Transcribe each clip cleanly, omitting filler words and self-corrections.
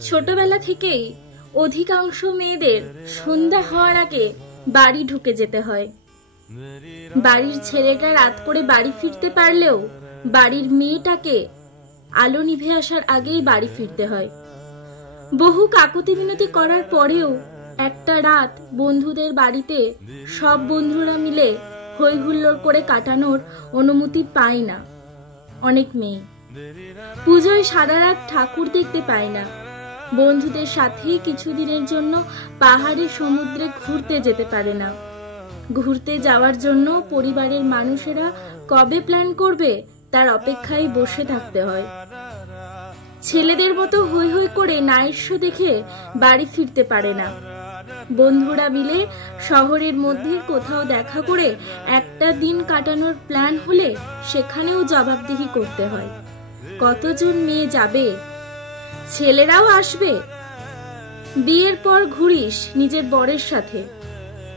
ছোটবেলা থেকেই অধিকাংশ মেয়েদের সন্ধ্যা হওয়ার আগে বাড়ি ঢুকে যেতে হয়। বাড়ির ছেলেটা রাত করে বাড়ি ফিরতে পারলেও বাড়ির মেয়েটাকে আলো নিভে আসার আগেই বাড়ি ফিরতে হয়। বহু কাকুতি মিনতি করার পরেও একটা রাত বন্ধুদের বাড়িতে সব বন্ধুরা মিলে হই হুল্লোড় করে কাটানোর অনুমতি পায় না অনেক মেয়ে। পুজোয় সারা রাত ঠাকুর দেখতে পায় না। বন্ধুদের সাথে কিছুদিনের জন্য পাহাড়ে সমুদ্রে ঘুরতে যেতে পারে না। ঘুরতে যাওয়ার জন্য পরিবারের মানুষেরা কবে প্ল্যান করবে তার অপেক্ষায় বসে থাকতে হয়। ছেলেদের মতো হই হই করে নাইট শো দেখে বাড়ি ফিরতে পারে না। বন্ধুরা মিলে শহরের মধ্যে কোথাও দেখা করে একটা দিন কাটানোর প্ল্যান হলে সেখানেও জবাবদিহি করতে হয়। কতজন মেয়ে যাবে? ছেলেরাও আসবে। বিয়ের পর ঘুরিস নিজের বরের সাথে,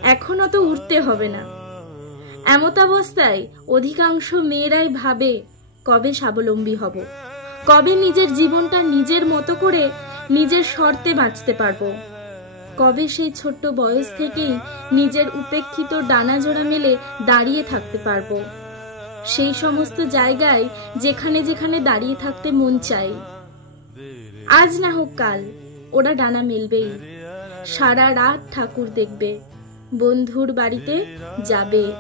এখনো তো উঠতে হবে না। এমতাবস্থায় অধিকাংশ মেয়েরাই ভাবে কবে স্বাবলম্বী হব, কবে নিজের জীবনটা নিজের মতো করে নিজের শর্তে বাঁচতে পারবো, কবে সেই ছোট্ট বয়স থেকেই নিজের উপেক্ষিত ডানাজোড়া মেলে দাঁড়িয়ে থাকতে পারবো সেই সমস্ত জায়গায় যেখানে যেখানে দাঁড়িয়ে থাকতে মন চায়। আজ না হোক কাল ওরা ডানা মেলবেই। সারা রাত ঠাকুর দেখবে, বন্ধুর বাড়িতে যাবে।